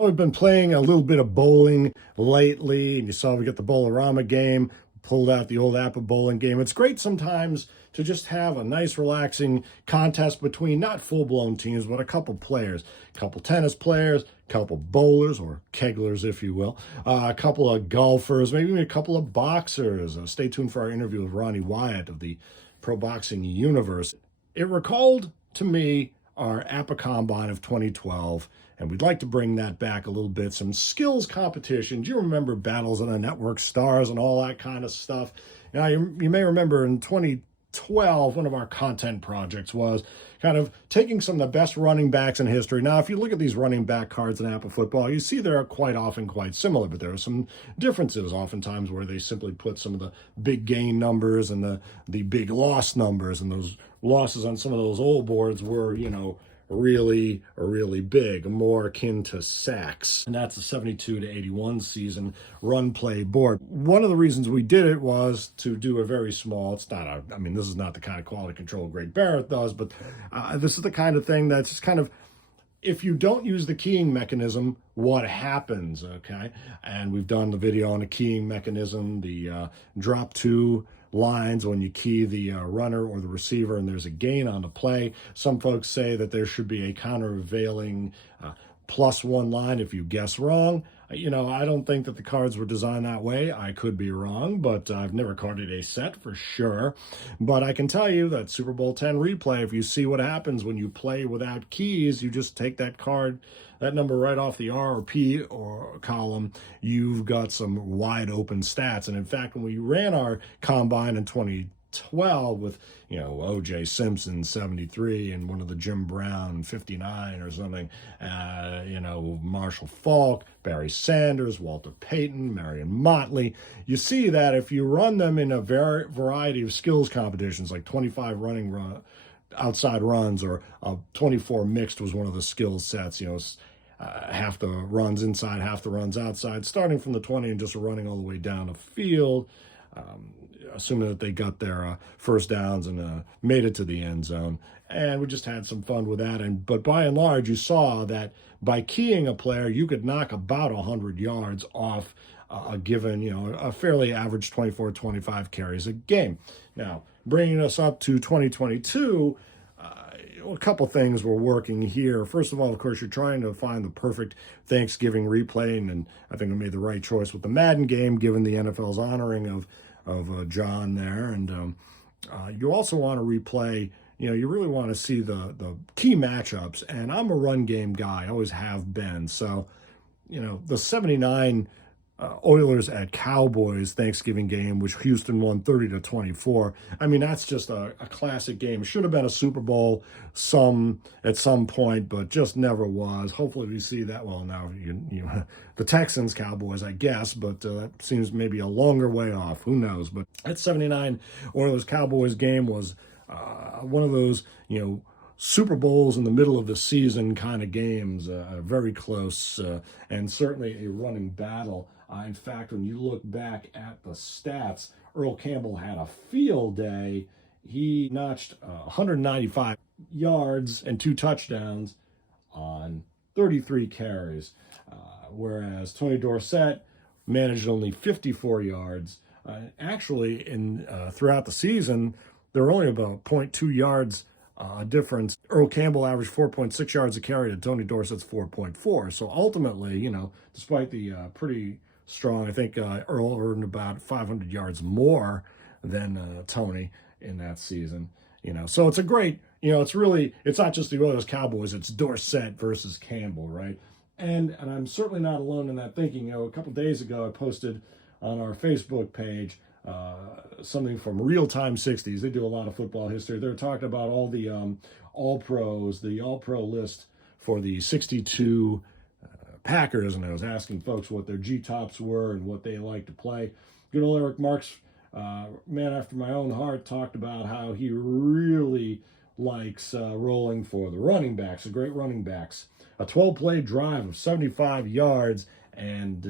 We've been playing a little bit of bowling lately, and you saw we got the Bowlerama game, pulled out the old APBA bowling game. It's great sometimes to just have a nice, relaxing contest between not full-blown teams, but a couple players, a couple tennis players, a couple bowlers, or keglers, if you will, a couple of golfers, maybe even a couple of boxers. Stay tuned for our interview with Ronnie Wyatt of the Pro Boxing Universe. It recalled to me our APBA Combine of 2012, and we'd like to bring that back a little bit. Some skills competitions. You remember Battles on the Network Stars and all that kind of stuff. Now, you may remember in 2012, one of our content projects was kind of taking some of the best running backs in history. Now, if you look at these running back cards in APBA football, you see they're quite often quite similar, but there are some differences oftentimes where they simply put some of the big gain numbers and the big loss numbers, and those losses on some of those old boards were, really big, more akin to sacks. And that's a 72 to 81 season run play board. One of the reasons we did it was to do a very small, this is not the kind of quality control Great Barrett does, but this is the kind of thing that's just kind of, if you don't use the keying mechanism, what happens, okay? And we've done the video on the keying mechanism, the drop two lines when you key the runner or the receiver and there's a gain on the play. Some folks say that there should be a countervailing +1 line if you guess wrong. I don't think that the cards were designed that way. I could be wrong, but I've never carded a set for sure. But I can tell you that Super Bowl X replay, if you see what happens when you play without keys, you just take that card, that number right off the R or P or column, you've got some wide open stats. And in fact, when we ran our combine in 2012 with, O.J. Simpson, 73, and one of the Jim Brown, 59 or something, Marshall Falk, Barry Sanders, Walter Payton, Marion Motley, you see that if you run them in a variety of skills competitions, like 25 outside runs, or 24 mixed was one of the skills sets, half the runs inside, half the runs outside, starting from the 20 and just running all the way down the field, assuming that they got their first downs and made it to the end zone. And we just had some fun with that. But by and large, you saw that by keying a player, you could knock about 100 yards off a given, a fairly average 24, 25 carries a game. Now, bringing us up to 2022, a couple things were working here. First of all, of course, you're trying to find the perfect Thanksgiving replay, and I think we made the right choice with the Madden game, given the NFL's honoring of John there. And you also want to replay, you really want to see the key matchups. And I'm a run game guy, always have been. So, the 79 Oilers at Cowboys Thanksgiving game, which Houston won 30-24. That's just a classic game. Should have been a Super Bowl at some point, but just never was. Hopefully we see that. Well, now the Texans, Cowboys, I guess, but that seems maybe a longer way off. Who knows? But that 79 Oilers Cowboys game was one of those, Super Bowls in the middle of the season kind of games, very close, and certainly a running battle. In fact, when you look back at the stats, Earl Campbell had a field day. He notched 195 yards and 2 touchdowns on 33 carries, whereas Tony Dorsett managed only 54 yards. Actually, throughout the season, there were only about 0.2 yards difference. Earl Campbell averaged 4.6 yards a carry to Tony Dorsett's 4.4. So ultimately, despite the pretty strong, I think Earl earned about 500 yards more than Tony in that season. So it's a great, it's not just the Oilers Cowboys, it's Dorsett versus Campbell, right? And I'm certainly not alone in that thinking. A couple days ago, I posted on our Facebook page something from Real Time 60s. They do a lot of football history. They're talking about all the All-Pros, the All-Pro list for the 62 Packers, and I was asking folks what their G-tops were and what they like to play. Good old Eric Marks, man after my own heart, talked about how he really likes rolling for the running backs, the great running backs. A 12-play drive of 75 yards and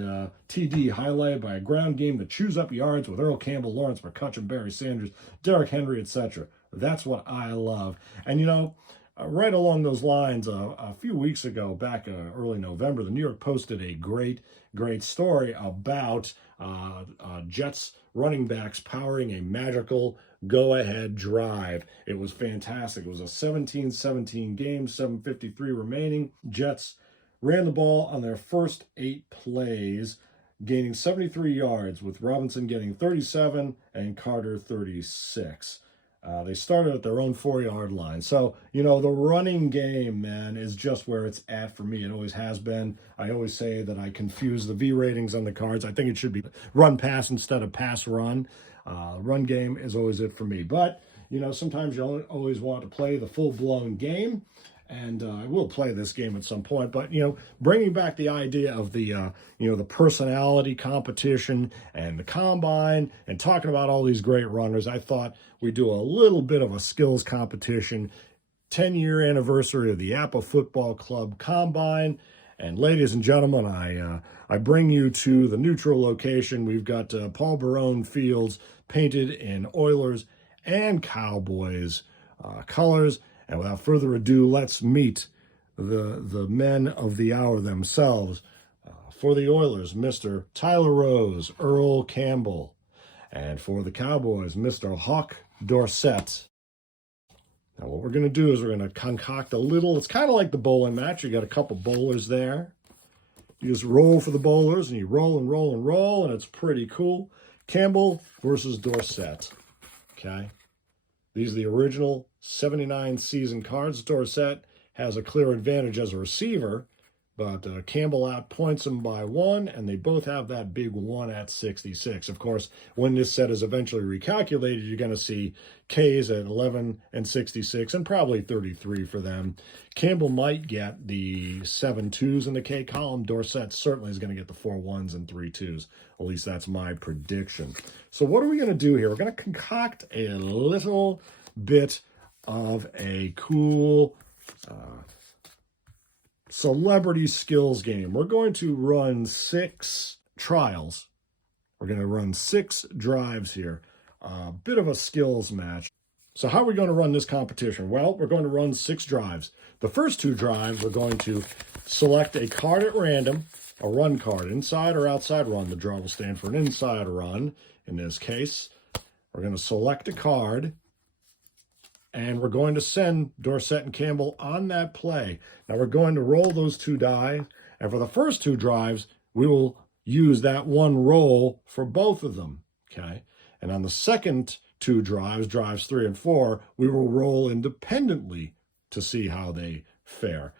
TD highlighted by a ground game that chews up yards with Earl Campbell, Lawrence McCutcheon, Barry Sanders, Derrick Henry, etc. That's what I love. And right along those lines, a few weeks ago, back early November, the New York posted a great story about Jets running backs powering a magical go-ahead drive. It was fantastic. It was a 17-17 game, 7:53 remaining. Jets ran the ball on their first 8 plays, gaining 73 yards, with Robinson getting 37 and Carter 36. They started at their own 4-yard line. So, the running game, man, is just where it's at for me. It always has been. I always say that I confuse the V ratings on the cards. I think it should be run pass instead of pass run. Run game is always it for me. But, sometimes you always want to play the full-blown game. And I will play this game at some point, but, bringing back the idea of the, the personality competition and the combine and talking about all these great runners, I thought we'd do a little bit of a skills competition, 10-year anniversary of the APBA Football Club Combine. And ladies and gentlemen, I bring you to the neutral location. We've got Paul Barone Fields painted in Oilers and Cowboys colors. And without further ado, let's meet the men of the hour themselves. For the Oilers, Mr. Tyler Rose, Earl Campbell. And for the Cowboys, Mr. Hawk Dorsett. Now what we're going to do is we're going to concoct a little, it's kind of like the bowling match. You got a couple bowlers there. You just roll for the bowlers, and you roll and roll and roll, and it's pretty cool. Campbell versus Dorsett. Okay? These are the original 79 season cards. Dorsett has a clear advantage as a receiver, but Campbell outpoints him by 1, and they both have that big 1 at 66. Of course, when this set is eventually recalculated, you're going to see K's at 11 and 66, and probably 33 for them. Campbell might get the 7 2s in the K column. Dorsett certainly is going to get the 4 1s and 3 2s. At least that's my prediction. So what are we going to do here? We're going to concoct a little bit of a cool celebrity skills game. We're going to run 6 trials. We're going to run 6 drives here. A bit of a skills match. So how are we going to run this competition? Well, we're going to run 6 drives. The first 2 drives, we're going to select a card at random, a run card, inside or outside run. The draw will stand for an inside run in this case. We're going to select a card, and we're going to send Dorsett and Campbell on that play. Now we're going to roll those 2 die, and for the first 2 drives, we will use that 1 roll for both of them, okay? And on the second 2 drives, drives 3 and 4, we will roll independently to see how they fare,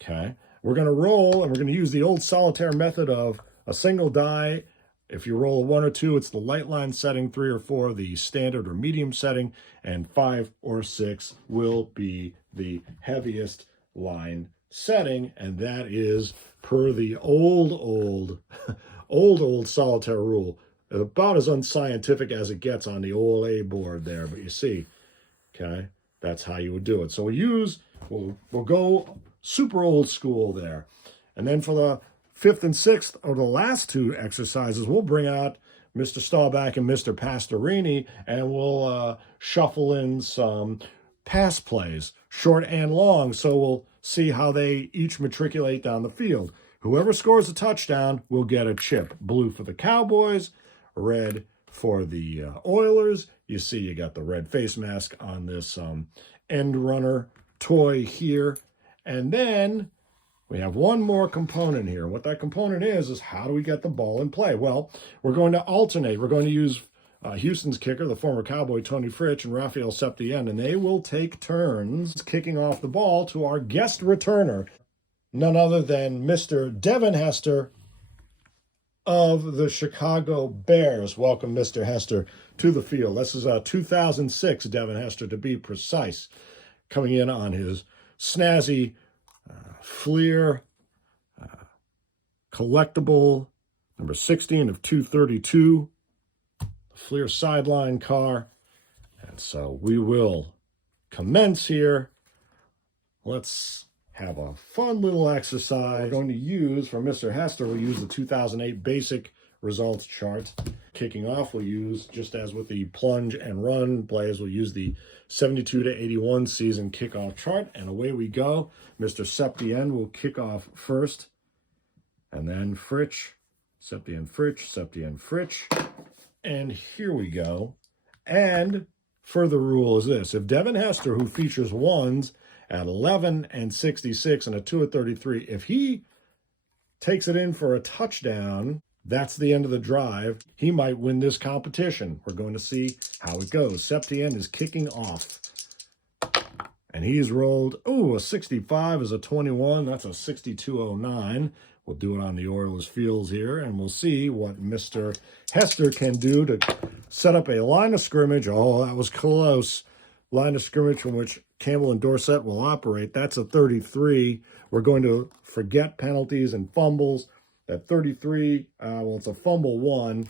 okay? We're going to roll, and we're going to use the old solitaire method of a single die. If you roll a 1 or 2, it's the light line setting, 3 or 4, the standard or medium setting, and 5 or 6 will be the heaviest line setting, and that is per the old solitaire rule. About as unscientific as it gets on the OLA board there, but you see, okay, that's how you would do it. So we'll go super old school there. And then for the 5th and 6th, or the last 2 exercises, we'll bring out Mr. Staubach and Mr. Pastorini, and we'll shuffle in some pass plays, short and long, so we'll see how they each matriculate down the field. Whoever scores a touchdown will get a chip. Blue for the Cowboys, red for the Oilers. You see you got the red face mask on this end runner toy here. And then we have one more component here. What that component is how do we get the ball in play? Well, we're going to alternate. We're going to use Houston's kicker, the former Cowboy Tony Fritsch, and Raphael Septien, and they will take turns kicking off the ball to our guest returner, none other than Mr. Devin Hester of the Chicago Bears. Welcome, Mr. Hester, to the field. This is 2006 Devin Hester, to be precise, coming in on his snazzy Fleer collectible number 16 of 232, the Fleer sideline car. And so we will commence here. Let's have a fun little exercise. We're going to use, for Mr. Hester, we'll use the 2008 basic results chart. kicking off, we'll use, just as with the plunge and run plays, we'll use the 72 to 81 season kickoff chart, and away we go. Mr. Septien will kick off first, and then Fritsch, Septien, Fritsch, Septien, Fritsch, and here we go. And further rule is this: if Devin Hester, who features ones at 11 and 66 and a 2 at 33, if he takes it in for a touchdown, that's the end of the drive. He might win this competition. We're going to see how it goes. Septien is kicking off. And he's rolled, a 65 is a 21. That's a 62.09. We'll do it on the Oilers fields here, and we'll see what Mr. Hester can do to set up a line of scrimmage. Oh, that was close. Line of scrimmage from which Campbell and Dorsett will operate. That's a 33. We're going to forget penalties and fumbles. At 33, it's a fumble one.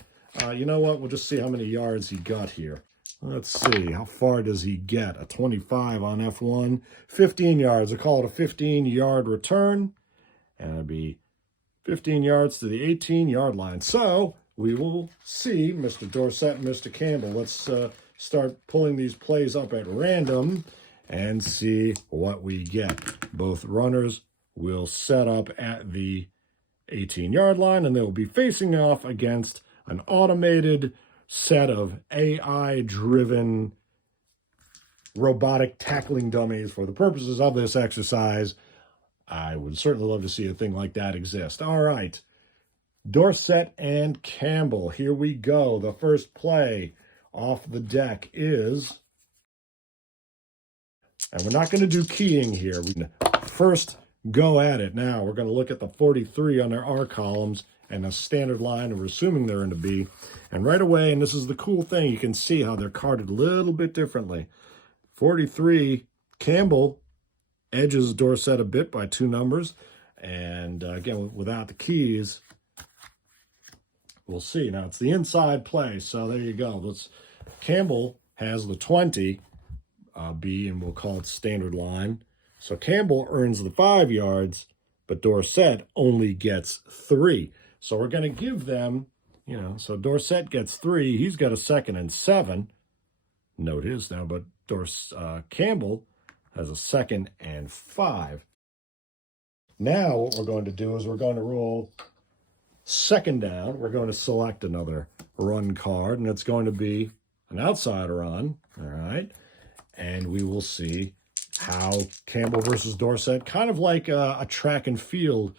You know what? We'll just see how many yards he got here. Let's see. How far does he get? A 25 on F1. 15 yards. I call it a 15-yard return. And it'll be 15 yards to the 18-yard line. So we will see Mr. Dorsett and Mr. Campbell. Let's start pulling these plays up at random and see what we get. Both runners will set up at the 18-yard line, and they'll be facing off against an automated set of AI-driven robotic tackling dummies for the purposes of this exercise. I would certainly love to see a thing like that exist. All right, Dorsett and Campbell. Here we go. The first play off the deck is, and we're not going to do keying here. We first go at it. Now we're going to look at the 43 on their R columns and a standard line, and we're assuming they're in a B. And right away, and this is the cool thing, you can see how they're carded a little bit differently. 43, Campbell edges Dorsett a bit by 2 numbers. And again, without the keys, we'll see. Now, it's the inside play, so there you go. Campbell has the 20, B, and we'll call it standard line. So Campbell earns the 5 yards, but Dorsett only gets 3. So we're going to give them, so Dorsett gets 3. He's got a 2nd and 7. Note his now, but Campbell has a 2nd and 5. Now what we're going to do is we're going to roll 2nd down. We're going to select another run card, and it's going to be an outside run, all right? And we will see how Campbell versus Dorsett, kind of like a track and field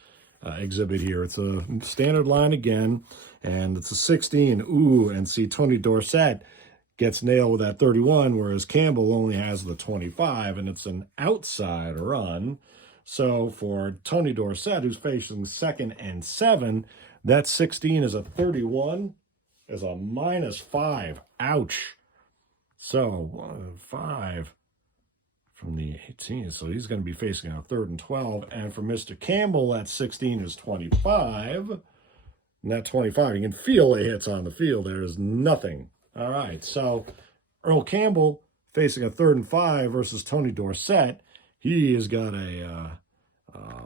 exhibit here. It's a standard line again, and it's a 16. And see, Tony Dorsett gets nailed with that 31, whereas Campbell only has the 25, and it's an outside run. So for Tony Dorsett, who's facing 2nd and 7, that 16 is a 31, is a -5. Ouch. So 5 from the 18, so he's going to be facing a 3rd and 12. And for Mr. Campbell, that 16 is 25. And that 25, you can feel the hits on the field. There is nothing. All right, so Earl Campbell facing a 3rd and 5 versus Tony Dorsett. He has got a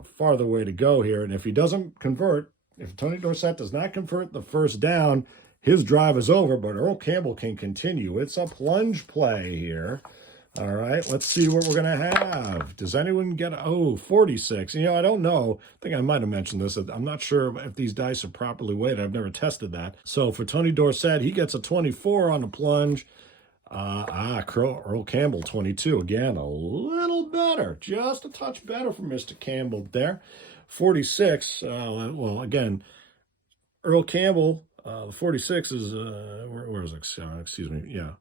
farther way to go here. And if he doesn't convert, if Tony Dorsett does not convert the first down, his drive is over, but Earl Campbell can continue. It's a plunge play here. All right, let's see what we're going to have. Does anyone get, 46. I don't know. I think I might have mentioned this. I'm not sure if these dice are properly weighted. I've never tested that. So for Tony Dorsett, he gets a 24 on the plunge. Earl Campbell, 22. Again, a little better. Just a touch better for Mr. Campbell there. 46, again, Earl Campbell, 46 is, where is it? Excuse me, yeah.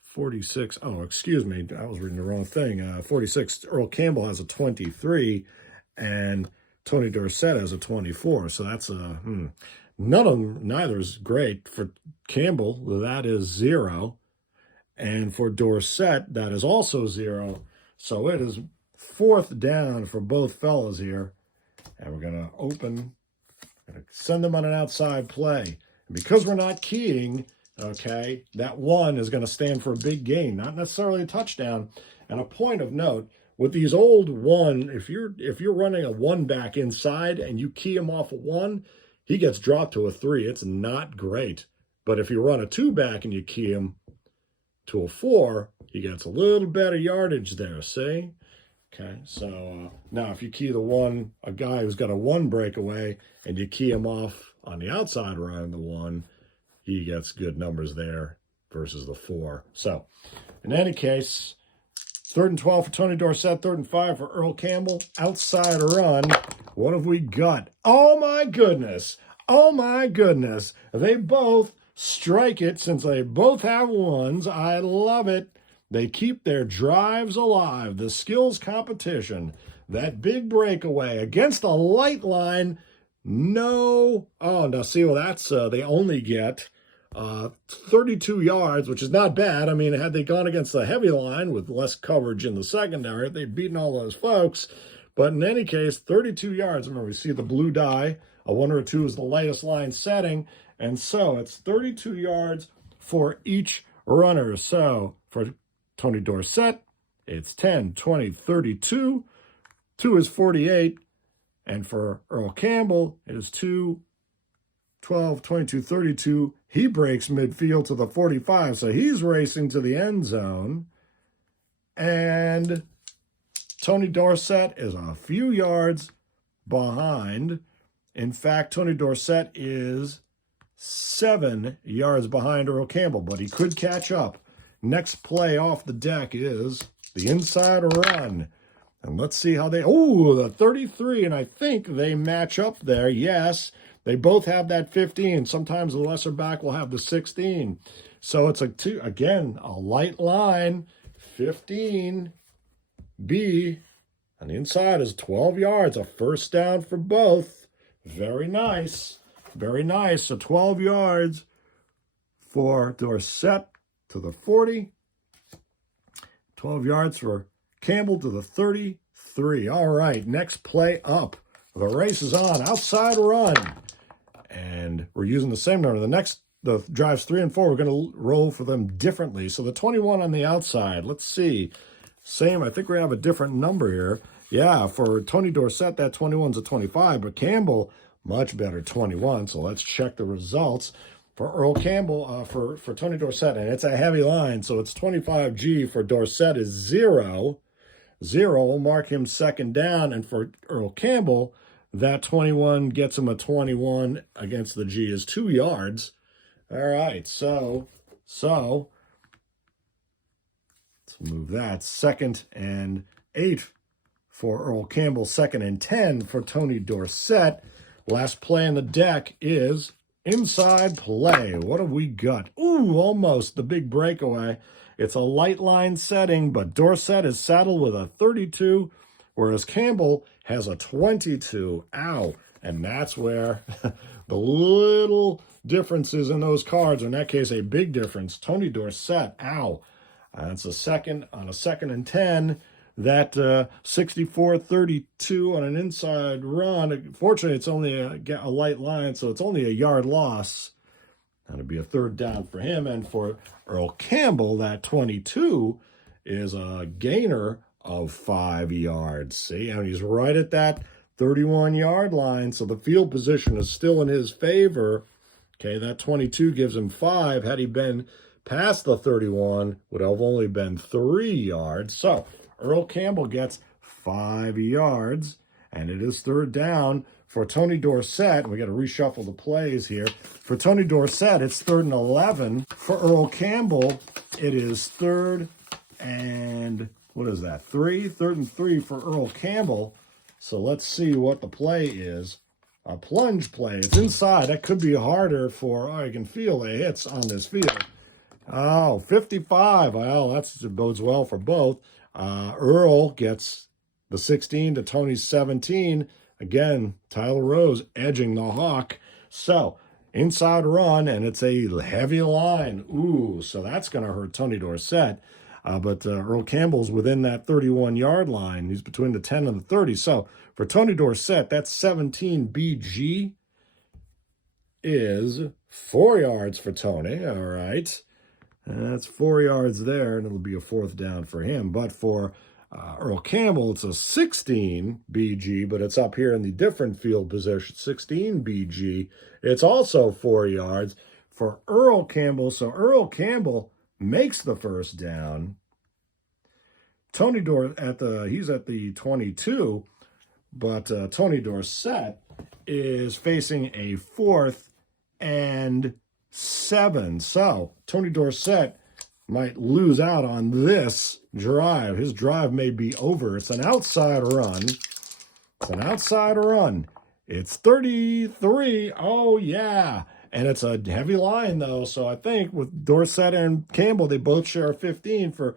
46, excuse me, I was reading the wrong thing. 46, Earl Campbell has a 23, and Tony Dorsett has a 24. So that's neither is great. For Campbell, that is 0. And for Dorsett, that is also 0. So it is 4th down for both fellas here. And we're going to send them on an outside play. And because we're not keying, okay, that 1 is going to stand for a big gain, not necessarily a touchdown. And a point of note, with these old 1, if you're running a 1 back inside and you key him off a 1, he gets dropped to a 3. It's not great. But if you run a 2 back and you key him to a 4, he gets a little better yardage there, see? Okay, so now if you key a guy who's got a 1 breakaway, and you key him off on the outside around the 1, he gets good numbers there versus the 4. So, in any case, 3rd and 12 for Tony Dorsett, 3rd and 5 for Earl Campbell. Outside run. What have we got? Oh, my goodness. Oh, my goodness. They both strike it since they both have 1s. I love it. They keep their drives alive. The skills competition. That big breakaway against a light line. No. Oh, now see, well, that's, they only get 32 yards, which is not bad. I mean, had they gone against the heavy line with less coverage in the secondary, they'd beaten all those folks. But in any case, 32 yards. Remember, we see the blue die. A 1 or a 2 is the lightest line setting. And so it's 32 yards for each runner. So for Tony Dorsett, it's 10, 20, 32. 2 is 48. And for Earl Campbell, it is 2, 12, 22, 32. He breaks midfield to the 45, so he's racing to the end zone. And Tony Dorsett is a few yards behind. In fact, Tony Dorsett is 7 yards behind Earl Campbell, but he could catch up. Next play off the deck is the inside run. And let's see how the 33, and I think they match up there. Yes, they both have that 15. Sometimes the lesser back will have the 16. So it's again, a light line, 15, B, and the inside is 12 yards, a first down for both. Very nice, very nice. So 12 yards for Dorsett to the 40, 12 yards for Campbell to the 33. All right, next play up. The race is on. Outside run. And we're using the same number. The drives 3 and 4, we're going to roll for them differently. So the 21 on the outside. Let's see. Same, I think we have a different number here. Yeah, for Tony Dorsett, that 21's a 25. But Campbell, much better, 21. So let's check the results. For Earl Campbell, for Tony Dorsett, and it's a heavy line, so it's 25G. For Dorsett is 0. 0 will mark him second down, and for Earl Campbell, that 21 gets him a 21 against the G is 2 yards. All right, so let's move that. 2nd and 8 for Earl Campbell, 2nd and 10 for Tony Dorsett. Last play on the deck is inside play. What have we got? Ooh, almost the big breakaway. It's a light line setting, but Dorsett is saddled with a 32, whereas Campbell has a 22. Ow. And that's where the little differences in those cards, in that case, a big difference. Tony Dorsett, ow. That's a 2nd on a 2nd and 10. That 64-32 on an inside run. Fortunately, it's only a light line, so it's only a yard loss. That'll be a 3rd down for him. And for Earl Campbell, that 22 is a gainer of 5 yards. See, and he's right at that 31-yard line, so the field position is still in his favor. Okay, that 22 gives him 5. Had he been past the 31, would have only been 3 yards. So Earl Campbell gets 5 yards, and it is 3rd down for Tony Dorsett. We got to reshuffle the plays here. For Tony Dorsett, it's 3rd and 11. For Earl Campbell, it is 3rd and, what is that, 3? 3rd and 3 for Earl Campbell. So let's see what the play is. A plunge play. It's inside. That could be harder for, I can feel the hits on this field. Oh, 55. Well, that bodes well for both. Earl gets the 16 to Tony's 17. Again, Tyler Rose edging the Hawk. So, inside run, and it's a heavy line. Ooh, so that's going to hurt Tony Dorsett. But Earl Campbell's within that 31-yard line. He's between the 10 and the 30. So, for Tony Dorsett, that 17 BG is 4 yards for Tony. All right. That's 4 yards there, and it'll be a 4th down for him. But for Earl Campbell, it's a 16 BG, but it's up here in the different field position, 16 BG. It's also 4 yards. for Earl Campbell. So Earl Campbell makes the first down. Tony he's at the 22, but Tony Dorsett is facing a 4th and 7. So Tony Dorsett might lose out on this drive. His drive may be over. It's an outside run. It's an outside run. It's 33. Oh, yeah. And it's a heavy line, though. So I think with Dorsett and Campbell, they both share 15 for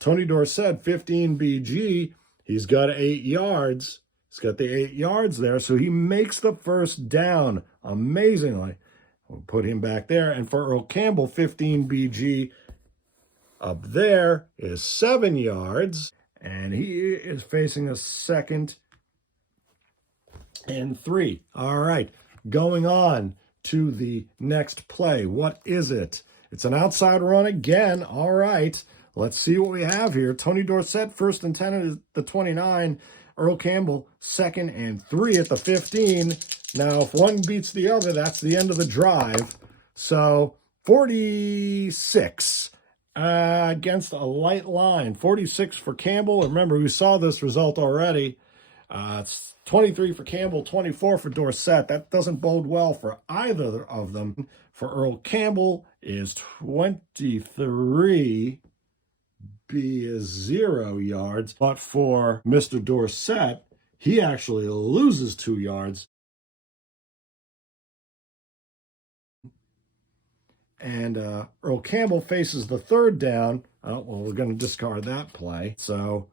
Tony Dorsett, 15 BG. He's got 8 yards. He's got the 8 yards there. So he makes the first down amazingly. We'll put him back there. And for Earl Campbell, 15 BG up there is 7 yards. And he is facing a 2nd and 3. All right, going on to the next play. What is it? It's an outside run again. All right, let's see what we have here. Tony Dorsett, 1st and 10 at the 29. Earl Campbell, 2nd and 3 at the 15. Now, if one beats the other, that's the end of the drive. So, 46 against a light line. 46 for Campbell. Remember, we saw this result already. It's 23 for Campbell, 24 for Dorsett. That doesn't bode well for either of them. For Earl Campbell is 23. B is 0 yards. But for Mr. Dorsett, he actually loses 2 yards. And Earl Campbell faces the 3rd down. Oh, well, we're going to discard that play. So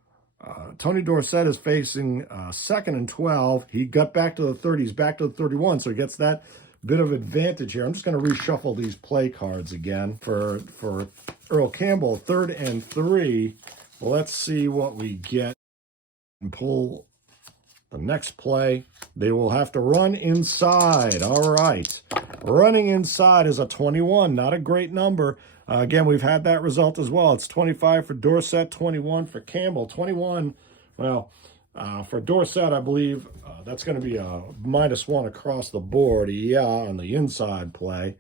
Tony Dorsett is facing 2nd and 12. He got back to the 30. He's back to the 31, so he gets that bit of advantage here. I'm just going to reshuffle these play cards again for Earl Campbell, 3rd and 3. Well, let's see what we get and pull the next play. They will have to run inside. All right. Running inside is a 21. Not a great number. Again, we've had that result as well. It's 25 for Dorsett, 21 for Campbell. 21, well, for Dorsett, I believe that's going to be a -1 across the board. Yeah, on the inside play.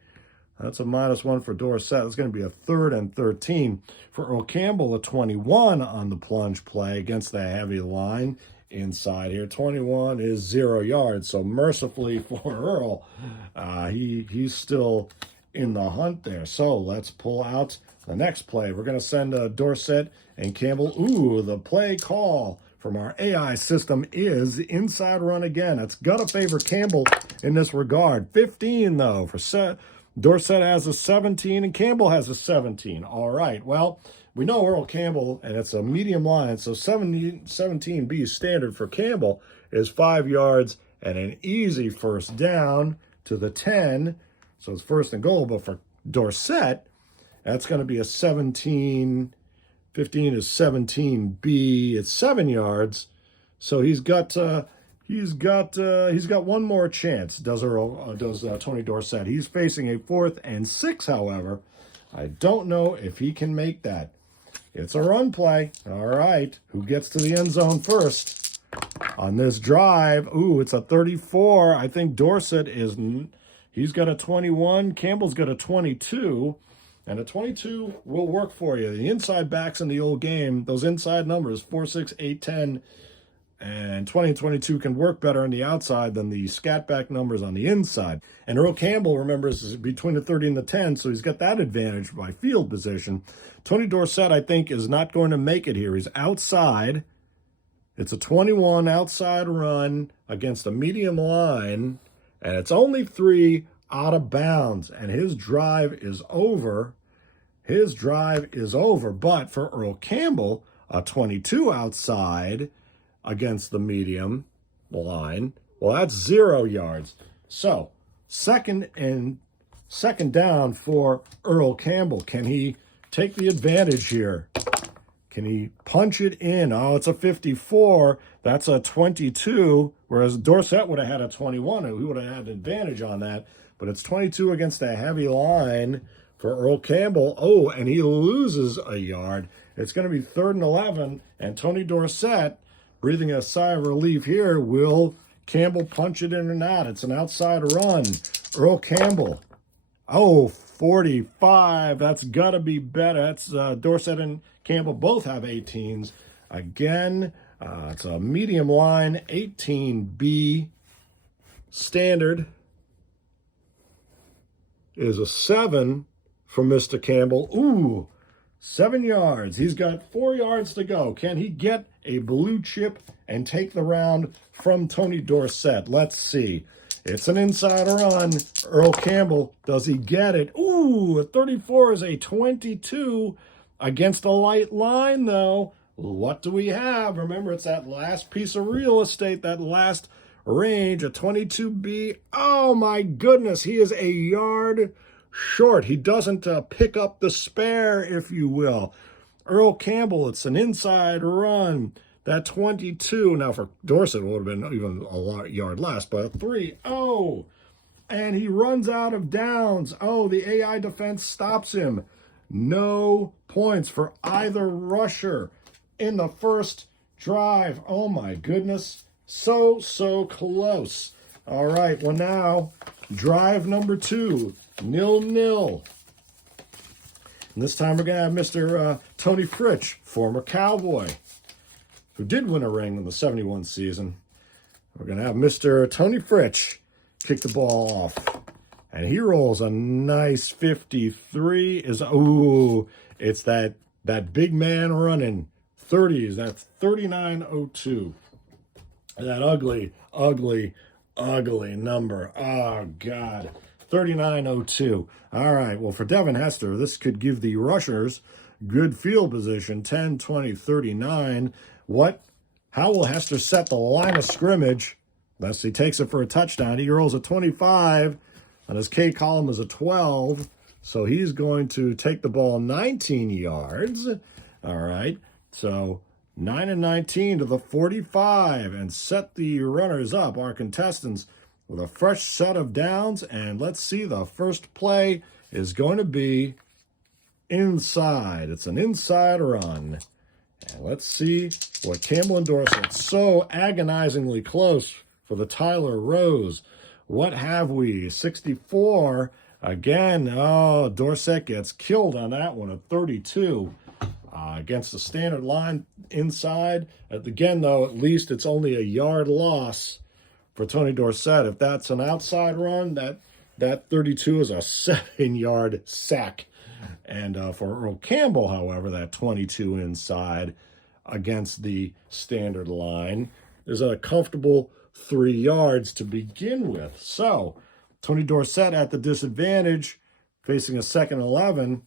That's a -1 for Dorsett. It's going to be a 3rd and 13. For Earl Campbell, a 21 on the plunge play against the heavy line inside here. 21 is 0 yards. So mercifully for Earl, he's still in the hunt there. So let's pull out the next play. We're going to send Dorsett and Campbell. Ooh, the play call from our AI system is inside run again. It's got to favor Campbell in this regard. 15, though, for Dorsett has a 17 and Campbell has a 17. All right, well, we know Earl Campbell, and it's a medium line, so 17B standard for Campbell is 5 yards and an easy first down to the 10. So it's 1st and goal, but for Dorsett, that's going to be a 17. 15 is 17B. It's 7 yards. So he's got one more chance. Does Tony Dorsett? He's facing a 4th and 6. However, I don't know if he can make that. It's a run play. All right, who gets to the end zone first on this drive? Ooh, it's a 34. I think Dorsett is. He's got a 21. Campbell's got a 22. And a 22 will work for you. The inside backs in the old game, those inside numbers, 4, 6, 8, 10, and 20 and 22 can work better on the outside than the scat back numbers on the inside. And Earl Campbell, remember, is between the 30 and the 10, so he's got that advantage by field position. Tony Dorsett, I think, is not going to make it here. He's outside. It's a 21 outside run against a medium line, and it's only 3 out of bounds, and his drive is over. His drive is over, but for Earl Campbell, a 22 outside against the medium line, well, that's 0 yards. So, second down for Earl Campbell. Can he take the advantage here? Can he punch it in? Oh, it's a 54. That's a 22, whereas Dorsett would have had a 21. He would have had an advantage on that. But it's 22 against a heavy line for Earl Campbell. Oh, and he loses a yard. It's going to be 3rd and 11. And Tony Dorsett, breathing a sigh of relief here, will Campbell punch it in or not? It's an outside run. Earl Campbell Oh, 45. That's got to be better. That's Dorsett and Campbell both have 18s. Again, it's a medium line, 18B. Standard is a 7 from Mr. Campbell. Ooh, 7 yards. He's got 4 yards to go. Can he get a blue chip and take the round from Tony Dorsett? Let's see. It's an inside run. Earl Campbell, does he get it? Ooh, a 34 is a 22 against a light line, though. What do we have? Remember, it's that last piece of real estate, that last range, a 22B. Oh, my goodness. He is a yard short. He doesn't pick up the spare, if you will. Earl Campbell, it's an inside run. That 22, now for Dorsett, it would have been even a yard less, but a 3-0. And he runs out of downs. Oh, the AI defense stops him. No points for either rusher in the first drive. Oh, my goodness. So close. All right, well, now, drive number 2, 0-0. And this time we're going to have Mr. Tony Fritsch, former Cowboy, who did win a ring in the 71 season. We're going to have Mr. Tony Fritsch kick the ball off. And he rolls a nice 53. It's that big man running. 30s, that's 39.02. That ugly number. Oh, God. 39.02. All right, well, for Devin Hester, this could give the rushers good field position, 10, 20, 39. How will Hester set the line of scrimmage? Unless he takes it for a touchdown. He rolls a 25, and his K column is a 12. So he's going to take the ball 19 yards. All right, so 9 and 19 to the 45, and set the runners up, our contestants, with a fresh set of downs. And let's see, the first play is going to be inside. It's an inside run. And let's see what Campbell and Dorsett, so agonizingly close for the Tyler Rose. What have we? 64. Again, oh, Dorsett gets killed on that one at 32 against the standard line inside. Again, though, at least it's only a yard loss for Tony Dorsett. If that's an outside run, that 32 is a 7-yard sack. And for Earl Campbell, however, that 22 inside against the standard line is a comfortable 3 yards to begin with. So Tony Dorsett at the disadvantage, facing a 2nd and 11.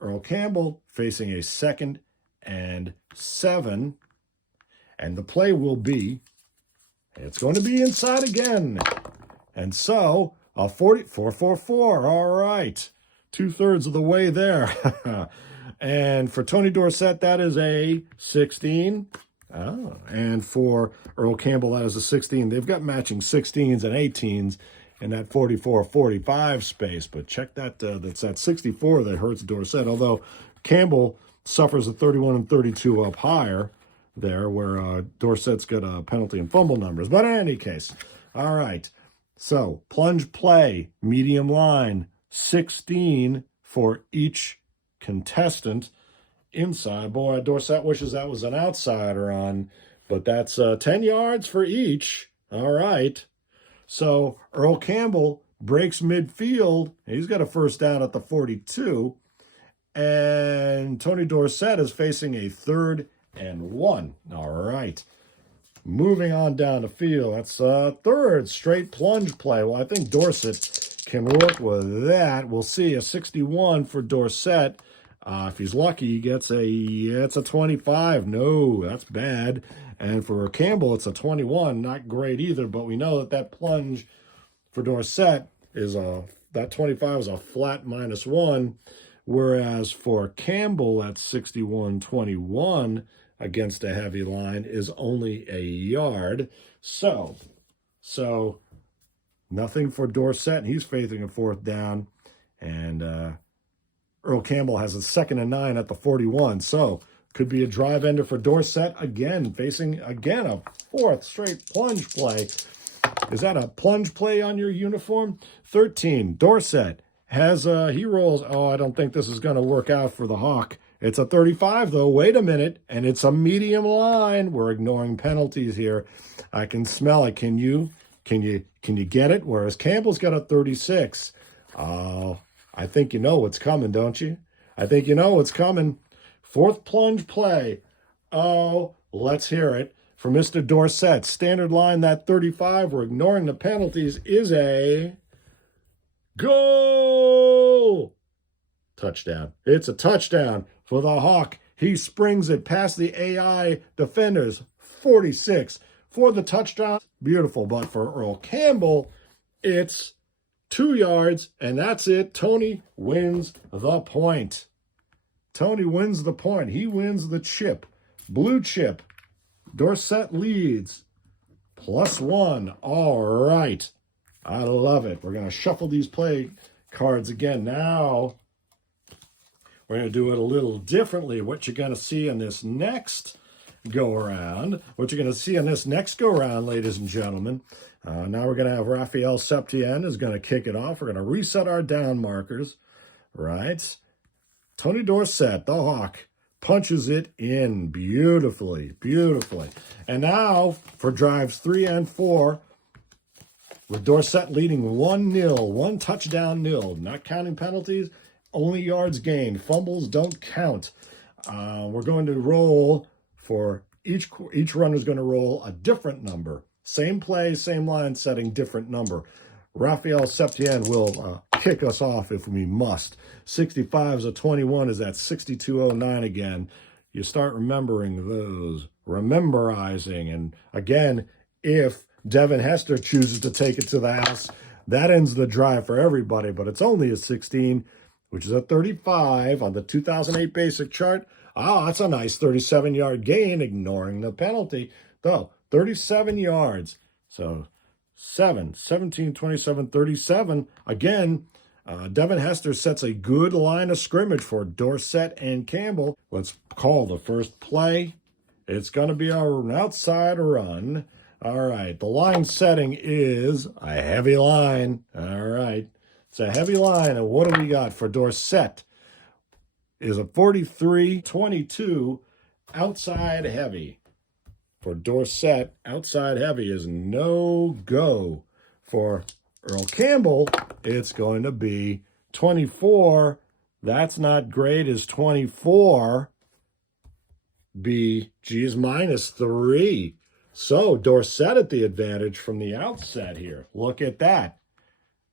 Earl Campbell facing a 2nd and 7. And the play will be, it's going to be inside again. And so a 44-4-4. All right. 2/3 of the way there. And for Tony Dorsett, that is a 16. Oh, and for Earl Campbell, that is a 16. They've got matching 16s and 18s in that 44-45 space. But check that, that's that 64 that hurts Dorsett. Although Campbell suffers a 31 and 32 up higher there, where Dorsett's got a penalty and fumble numbers. But in any case, all right. So plunge play, medium line, 16 for each contestant. Inside, boy, Dorsett wishes that was an outside run, but that's 10 yards for each. All right. So Earl Campbell breaks midfield. He's got a first down at the 42. And Tony Dorsett is facing a 3rd and 1. All right. Moving on down the field. That's a 3rd straight plunge play. Well, I think Dorsett can work with that. We'll see a 61 for Dorsett. If he's lucky, he gets it's a 25. No, that's bad. And for Campbell, it's a 21. Not great either, but we know that plunge for Dorsett is that 25 is a flat -1, whereas for Campbell, that 61-21 against a heavy line is only a yard. So nothing for Dorsett. He's facing a 4th down. And Earl Campbell has a 2nd and 9 at the 41. So could be a drive ender for Dorsett again, facing again a 4th straight plunge play. Is that a plunge play on your uniform? 13, Dorsett. he rolls. Oh, I don't think this is going to work out for the Hawk. It's a 35, though. Wait a minute. And it's a medium line. We're ignoring penalties here. I can smell it. Can you get it? Whereas Campbell's got a 36. Oh, I think you know what's coming, don't you? I think you know what's coming. Fourth plunge play. Oh, let's hear it. For Mr. Dorsett, standard line, that 35, we're ignoring the penalties, is a goal! Touchdown. It's a touchdown for the Hawk. He springs it past the AI defenders. 46 for the touchdown. Beautiful, but for Earl Campbell, it's 2 yards, and that's it. Tony wins the point. Tony wins the point. He wins the chip. Blue chip. Dorsett leads. +1. All right. I love it. We're going to shuffle these play cards again. Now, we're going to do it a little differently. What you're going to see in this next go-around, ladies and gentlemen, now we're going to have Raphael Septien is going to kick it off. We're going to reset our down markers, right? Tony Dorsett, the Hawk, punches it in beautifully. And now for drives 3 and 4, with Dorsett leading 1-0, 1 touchdown nil, not counting penalties, only yards gained. Fumbles don't count. We're going to roll for each runner's going to roll a different number. Same play, same line setting, different number. Raphael Septien will kick us off if we must. 65 is a 21, is that 6209 again. You start remembering those, memorizing. And again, if Devin Hester chooses to take it to the house, that ends the drive for everybody, but it's only a 16, which is a 35 on the 2008 basic chart. Ah, that's a nice 37-yard gain, ignoring the penalty, though. 37 yards. So 7, 17, 27, 37. Again, Devin Hester sets a good line of scrimmage for Dorsett and Campbell. Let's call the first play. It's going to be an outside run. All right, the line setting is a heavy line. All right, it's a heavy line. And what do we got for Dorsett? Is a 43-22 outside heavy. For Dorsett, outside heavy is no go. For Earl Campbell, it's going to be 24. That's not great. Is 24. Geez, -3. So Dorsett at the advantage from the outset here. Look at that.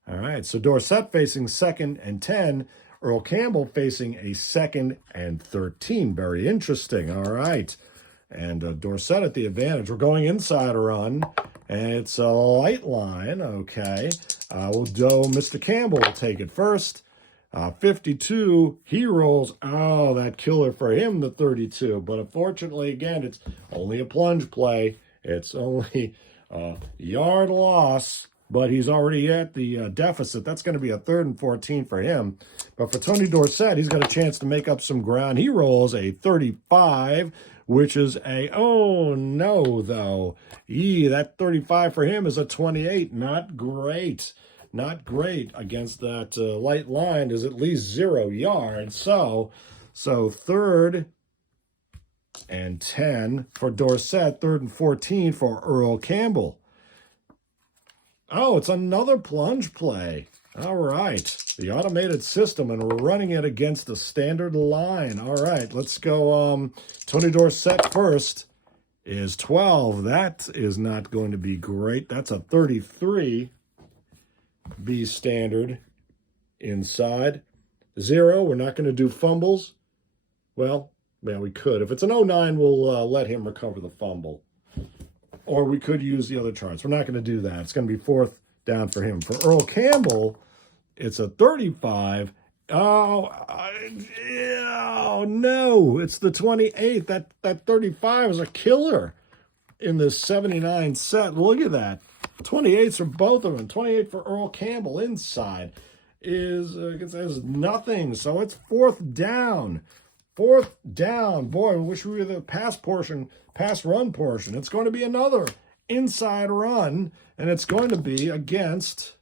All right, so Dorsett facing 2nd and 10. Earl Campbell facing a 2nd and 13. Very interesting. All right. And Dorsett at the advantage. We're going inside a run, and it's a light line. Okay. Mr. Campbell will take it first. 52, he rolls. Oh, that killer for him, the 32. But unfortunately, again, it's only a plunge play. It's only a yard loss, but he's already at the deficit. That's going to be a 3rd and 14 for him. But for Tony Dorsett, he's got a chance to make up some ground. He rolls a 35, which is oh no, though. That 35 for him is a 28. Not great. Not great against that light line is at least 0 yards. So 3rd and 10 for Dorsett, 3rd and 14 for Earl Campbell. Oh, it's another plunge play. All right. The automated system, and we're running it against the standard line. All right, let's go. Tony Dorsett first is 12. That is not going to be great. That's a 33. B standard inside. 0, we're not going to do fumbles. Well, we could. If it's an 09, we'll let him recover the fumble. Or we could use the other charts. We're not going to do that. It's going to be 4th down for him. For Earl Campbell, it's a 35. Oh no, it's the 28. That 35 is a killer in this 79 set. Look at that. 28s for both of them. 28 for Earl Campbell inside is nothing. So it's 4th down. 4th down. Boy, I wish we were the pass run portion. It's going to be another inside run, and it's going to be against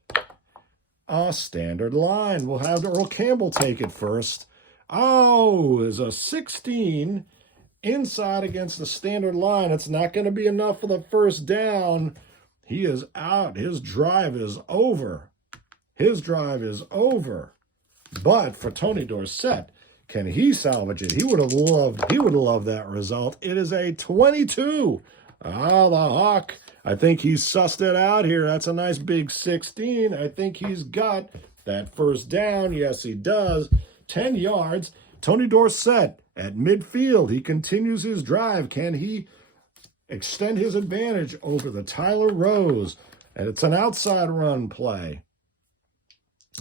a standard line. We'll have Earl Campbell take it first. Oh, is a 16 inside against the standard line. It's not going to be enough for the first down. He is out. His drive is over. His drive is over. But for Tony Dorsett, can he salvage it? He would have loved that result. It is a 22. Ah, the Hawk. I think he's sussed it out here. That's a nice big 16. I think he's got that first down. Yes, he does. 10 yards. Tony Dorsett at midfield. He continues his drive. Can he extend his advantage over the Tyler Rose? And it's an outside run play.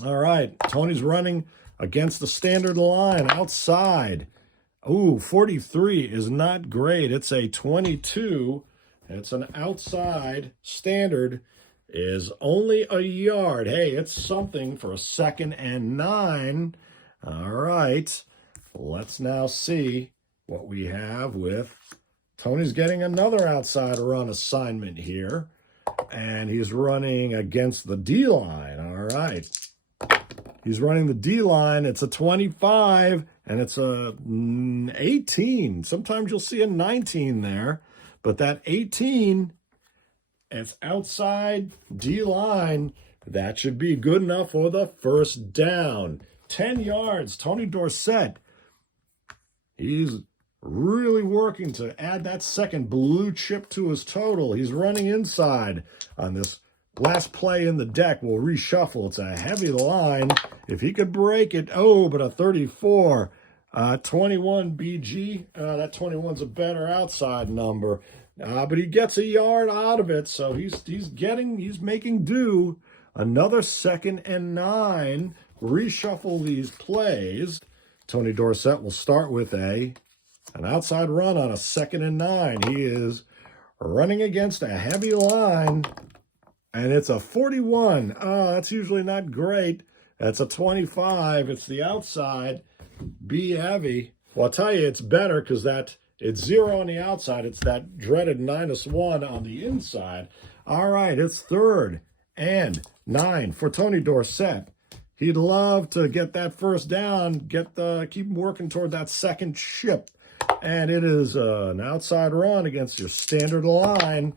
All right, Tony's running against the standard line outside. Ooh, 43 is not great. It's a 22. It's an outside. Standard is only a yard. Hey, it's something for a 2nd and 9. All right, let's now see what we have with Tony's getting another outside run assignment here, and he's running against the D-line. All right. He's running the D-line. It's a 25, and it's a 18. Sometimes you'll see a 19 there, but that 18, it's outside D-line. That should be good enough for the first down. 10 yards. Tony Dorsett, he's really working to add that second blue chip to his total. He's running inside on this last play in the deck. We'll reshuffle. It's a heavy line. If he could break it, oh, but a 34. 21 BG. That 21's a better outside number. But he gets a yard out of it, so he's making do. Another 2nd and 9. Reshuffle these plays. Tony Dorsett will start with an outside run on a 2nd and 9. He is running against a heavy line. And it's a 41. Oh, that's usually not great. That's a 25. It's the outside. Be heavy. Well, I'll tell you, it's better because it's 0 on the outside. It's that dreaded -1 on the inside. All right, it's 3rd and 9 for Tony Dorsett. He'd love to get that first down, keep working toward that second chip. And it is an outside run against your standard line.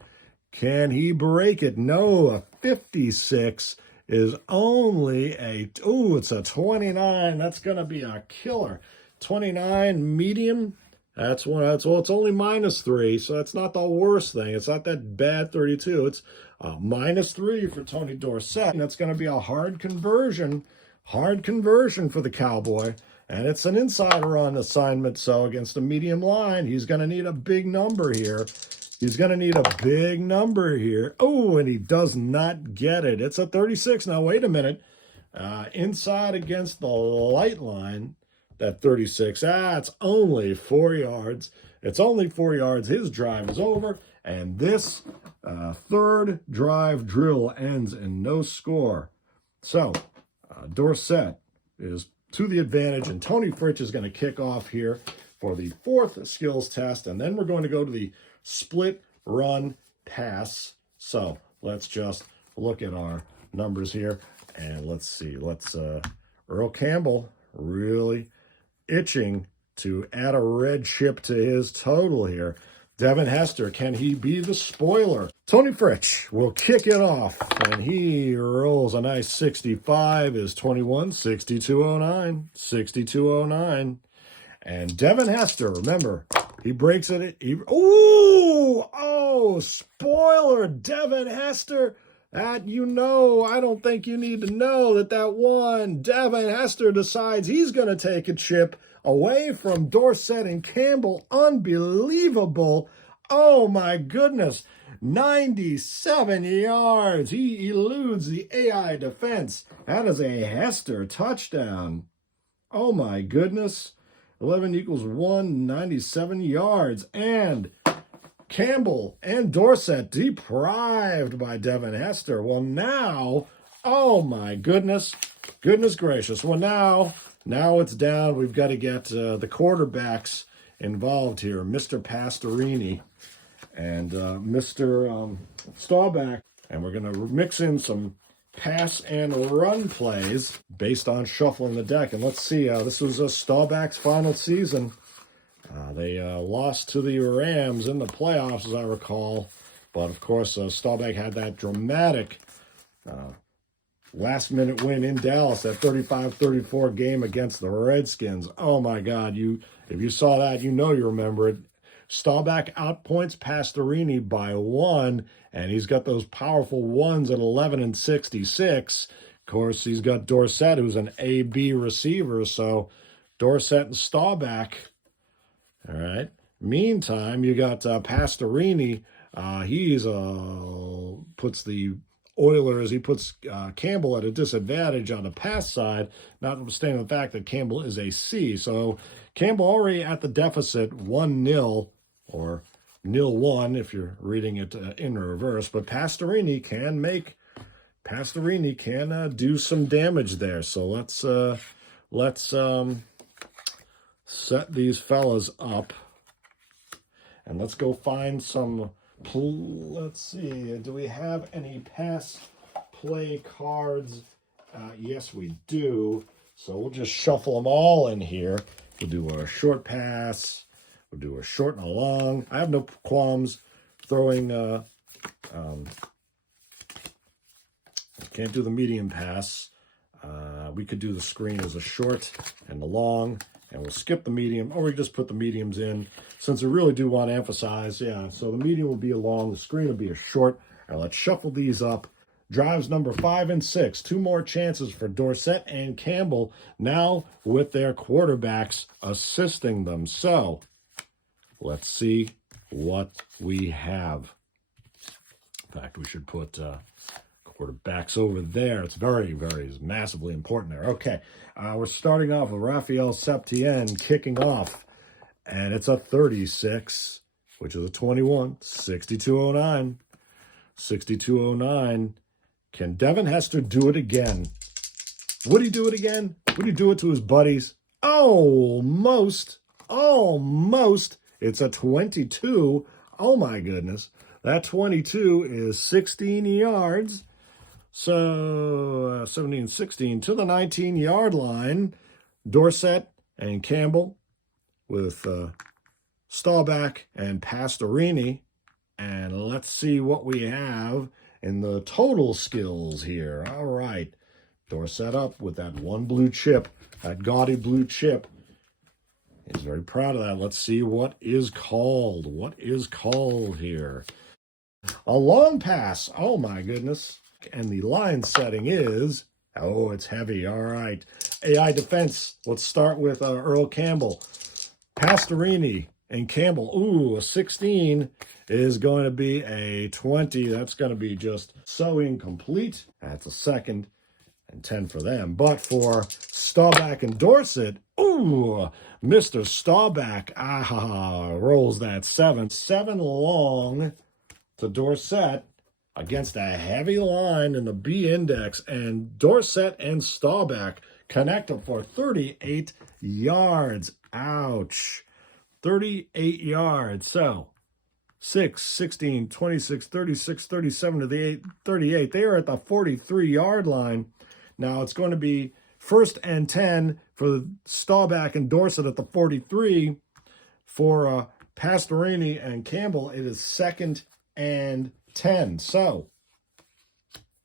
Can he break it? No, a 56 is only it's a 29. That's going to be a killer. 29 medium. It's only -3, so that's not the worst thing. It's not that bad 32. It's -3 for Tony Dorsett. And that's going to be a hard conversion for the Cowboy. And it's an inside run assignment, so against a medium line, he's going to need a big number here. Oh, and he does not get it. It's a 36. Now, wait a minute. Inside against the light line, that 36. It's only 4 yards. It's only 4 yards. His drive is over. And this third drive drill ends in no score. So, Dorsett is to the advantage, and Tony Fritsch is going to kick off here for the 4th skills test, and then we're going to go to the split run pass. So let's just look at our numbers here, and let's see. Earl Campbell really itching to add a red chip to his total here. Devin Hester, can he be the spoiler? Tony Fritsch will kick it off, and he rolls a nice 65, is 21, 6209, 6209. And Devin Hester, remember, he breaks it. Spoiler, Devin Hester. I don't think you need to know that one. Devin Hester decides he's going to take a chip away from Dorsett and Campbell. Unbelievable. Oh, my goodness. 97 yards. He eludes the AI defense. That is a Hester touchdown. Oh, my goodness. 11 equals 1, 97 yards. And Campbell and Dorsett deprived by Devin Hester. Well, now, oh, my goodness. Goodness gracious. Well, now it's down. We've got to get the quarterbacks involved here. Mr. Pastorini and Mr. Staubach. And we're going to mix in some pass and run plays based on shuffling the deck. And let's see, this was Staubach's final season. They lost to the Rams in the playoffs, as I recall. But, of course, Staubach had that dramatic last-minute win in Dallas, that 35-34 game against the Redskins. Oh, my God. If you saw that, you know you remember it. Staubach outpoints Pastorini by 1, and he's got those powerful ones at 11 and 66. Of course, he's got Dorsett, who's an AB receiver, so Dorsett and Staubach. All right. Meantime, you got Pastorini. He's puts the Oilers, he puts Campbell at a disadvantage on the pass side, notwithstanding the fact that Campbell is a C. So Campbell already at the deficit 1-0, or 0-1 if you're reading it in reverse. But Pastorini can do some damage there. So let's set these fellas up, and let's go find some. Let's see, do we have any pass play cards? Yes, we do. So we'll just shuffle them all in here. We'll do a short pass. We'll do a short and a long. I have no qualms throwing, can't do the medium pass. We could do the screen as a short and the long, and we'll skip the medium, or we just put the mediums in, since we really do want to emphasize, yeah, so the medium will be a long, the screen will be a short. Now let's shuffle these up. Drives number 5 and 6. 2 more chances for Dorsett and Campbell, now with their quarterbacks assisting them. So let's see what we have. In fact, we should put quarterbacks over there. It's very, very massively important there. Okay, we're starting off with Raphael Septien kicking off, and it's a 36, which is a 21, 6209. 6209. Can Devin Hester do it again? Would he do it again? Would he do it to his buddies? Almost. Almost. It's a 22. Oh, my goodness. That 22 is 16 yards. So 17, 16 to the 19-yard line. Dorsett and Campbell with Staubach and Pastorini. And let's see what we have in the total skills here. All right. Dorsett up with that one blue chip, that gaudy blue chip. He's very proud of that. Let's see what is called. What is called here? A long pass. Oh, my goodness. And the line setting is, oh, it's heavy. All right. AI defense. Let's start with Earl Campbell. Pastorini and Campbell. Ooh, a 16 is going to be a 20. That's going to be just so incomplete. That's a second and 10 for them. But for Staubach and Dorsett, ooh, Mr. Staubach, rolls that 7. 7 long to Dorsett against a heavy line in the B index, and Dorsett and Staubach connect them for 38 yards. Ouch. 38 yards. So 6, 16, 26, 36, 37 to the 38. They are at the 43-yard line. Now it's going to be 1st and 10 for Staubach and Dorsett at the 43. For Pastorini and Campbell, it is 2nd and 10. So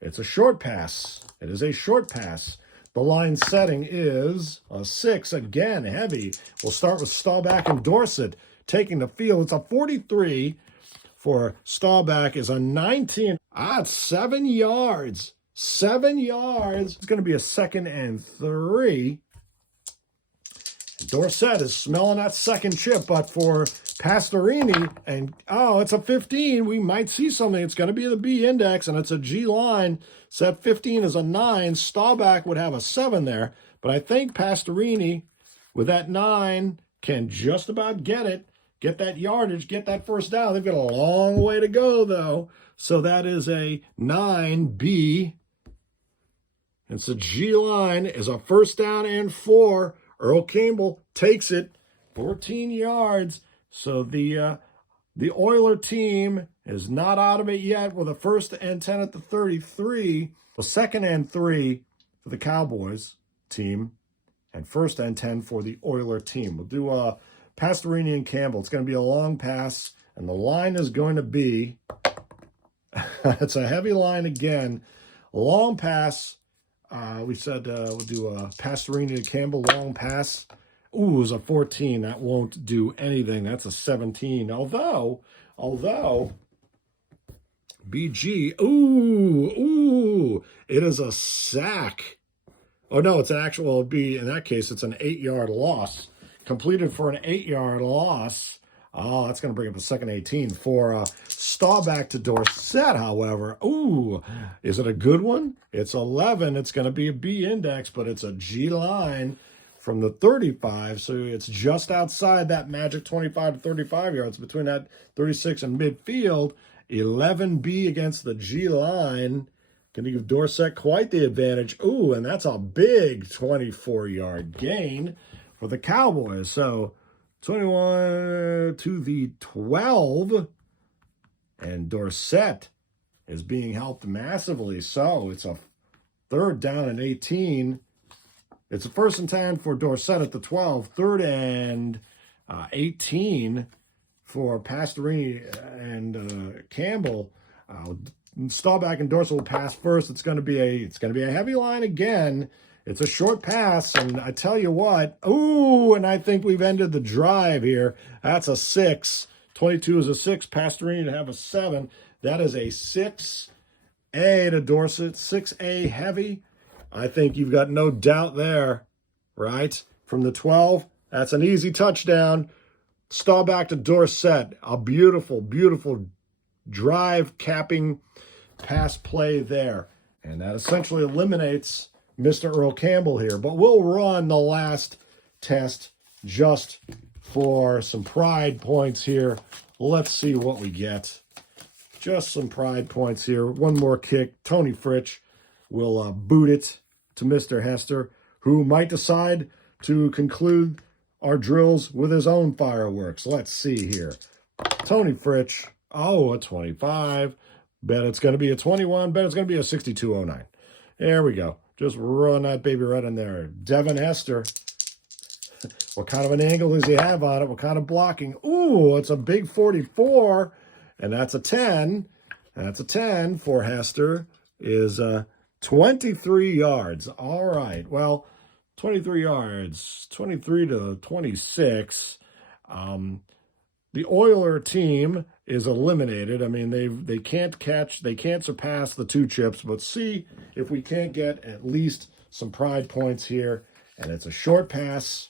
it's a short pass. It is a short pass. The line setting is a 6. Again, heavy. We'll start with Staubach and Dorsett taking the field. It's a 43. For Staubach is a 19. It's 7 yards. 7 yards. It's going to be a 2nd and 3. Dorsett is smelling that second chip, but for Pastorini, and it's a 15. We might see something. It's going to be the B index, and it's a G line. So that 15 is a 9. Staubach would have a 7 there, but I think Pastorini, with that 9, can just about get it, get that yardage, get that first down. They've got a long way to go, though. So that is a 9B. It's a G line, is a 1st down and 4. Earl Campbell takes it 14 yards. So the The Oiler team is not out of it yet with a 1st and 10 at the 33. The 2nd and 3 for the Cowboys team, and 1st and 10 for the Oiler team. We'll do Pastorini and Campbell. It's going to be a long pass, and the line is going to be, it's a heavy line again. Long pass. We said we'll do a Pastorini to Campbell, long pass. Ooh, it was a 14. That won't do anything. That's a 17. Although, BG, ooh, it is a sack. Oh, no, it's an actual, it'll be, in that case, it's an 8-yard loss. Completed for an 8-yard loss. Oh, that's going to bring up a 2nd 18 for Staubach to Dorsett, however. Ooh, is it a good one? It's 11. It's going to be a B index, but it's a G line from the 35, so it's just outside that magic 25 to 35 yards between that 36 and midfield. 11B against the G line. Going to give Dorsett quite the advantage. Ooh, and that's a big 24-yard gain for the Cowboys. So 21 to the 12, and Dorsett is being helped massively. So it's a 3rd down and 18. It's a 1st and 10 for Dorsett at the 12, 3rd and 18 for Pastorini and Campbell. Staubach and Dorsett will pass first. It's going to be a heavy line again. It's a short pass, and I tell you what, ooh, and I think we've ended the drive here. That's a 6. 22 is a 6. Pastorini to have a 7. That is a 6A to Dorsett. 6A heavy. I think you've got no doubt there, right? From the 12, that's an easy touchdown. Staubach to Dorsett. A beautiful, beautiful drive capping pass play there. And that essentially eliminates Mr. Earl Campbell here. But we'll run the last test just for some pride points here. Let's see what we get. Just some pride points here. One more kick. Tony Fritsch will boot it to Mr. Hester, who might decide to conclude our drills with his own fireworks. Let's see here. Tony Fritsch. Oh, a 25. Bet it's going to be a 21. Bet it's going to be a 6209. There we go. Just run that baby right in there. Devin Hester. What kind of an angle does he have on it? What kind of blocking? Ooh, it's a big 44. And that's a 10. That's a 10 for Hester. Is 23 yards. All right. Well, 23 yards. 23 to 26. The Oiler team is eliminated. I mean, they can't surpass the 2 chips, but see if we can't get at least some pride points here. And it's a short pass.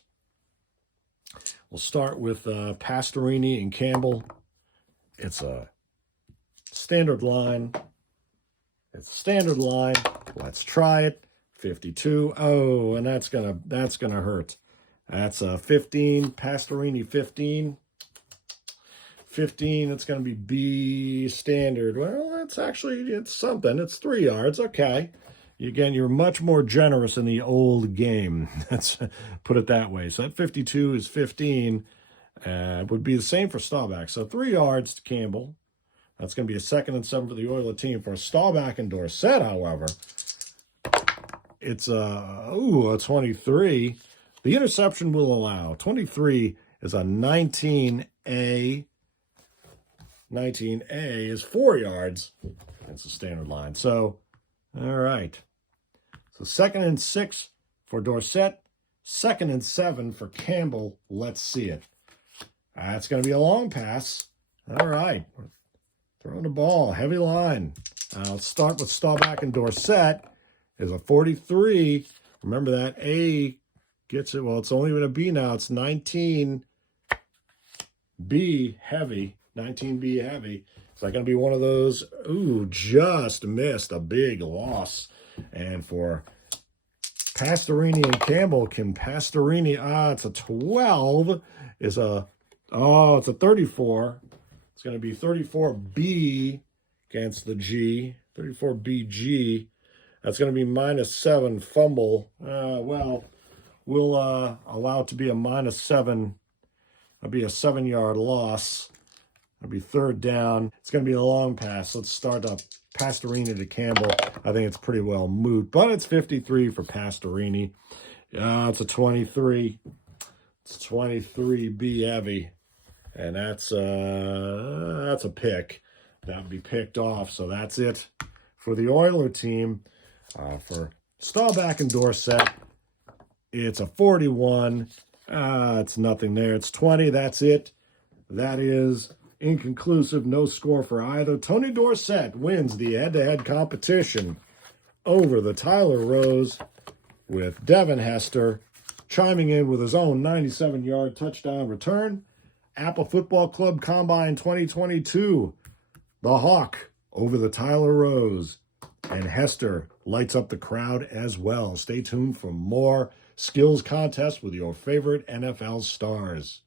We'll start with Pastorini and Campbell. It's a standard line. It's a standard line. Let's try it. 52. Oh, and that's gonna hurt. That's a 15. Pastorini 15. 15, it's going to be B standard. Well, it's something. It's 3 yards. Okay. Again, you're much more generous in the old game. Let's put it that way. So that 52 is 15. Would be the same for Staubach. So 3 yards to Campbell. That's going to be a 2nd and 7 for the Oiler team. For Staubach and Dorsett, however, it's a 23. The interception will allow. 23 is a 19A. 19A is 4 yards. That's a standard line. So, all right. So 2nd and 6 for Dorsett. 2nd and 7 for Campbell. Let's see it. That's going to be a long pass. All right. Throwing the ball. Heavy line. Let's start with Staubach and Dorsett. Is a 43. Remember that A gets it. Well, it's only going to B now. It's 19B heavy. 19B heavy. Is that going to be one of those? Ooh, just missed. A big loss. And for Pastorini and Campbell, can Pastorini, it's a 12. It's a 34. It's going to be 34B against the G. 34BG. That's going to be -7 fumble. Well, we'll allow it to be a -7. It'll be a 7-yard loss. It'll be third down. It's going to be a long pass. Let's start up Pastorini to Campbell. I think it's pretty well moot, but it's 53 for Pastorini. It's a 23. It's 23B heavy, and that's a pick. That would be picked off, so that's it for the Oiler team. For Staubach and Dorsett, it's a 41. It's nothing there. It's 20. That's it. That is inconclusive. No score for either. Tony Dorsett wins the head-to-head competition over the Tyler Rose, with Devin Hester chiming in with his own 97-yard touchdown return. APBA Football Club Combine 2022. The Hawk over the Tyler Rose. And Hester lights up the crowd as well. Stay tuned for more skills contests with your favorite NFL stars.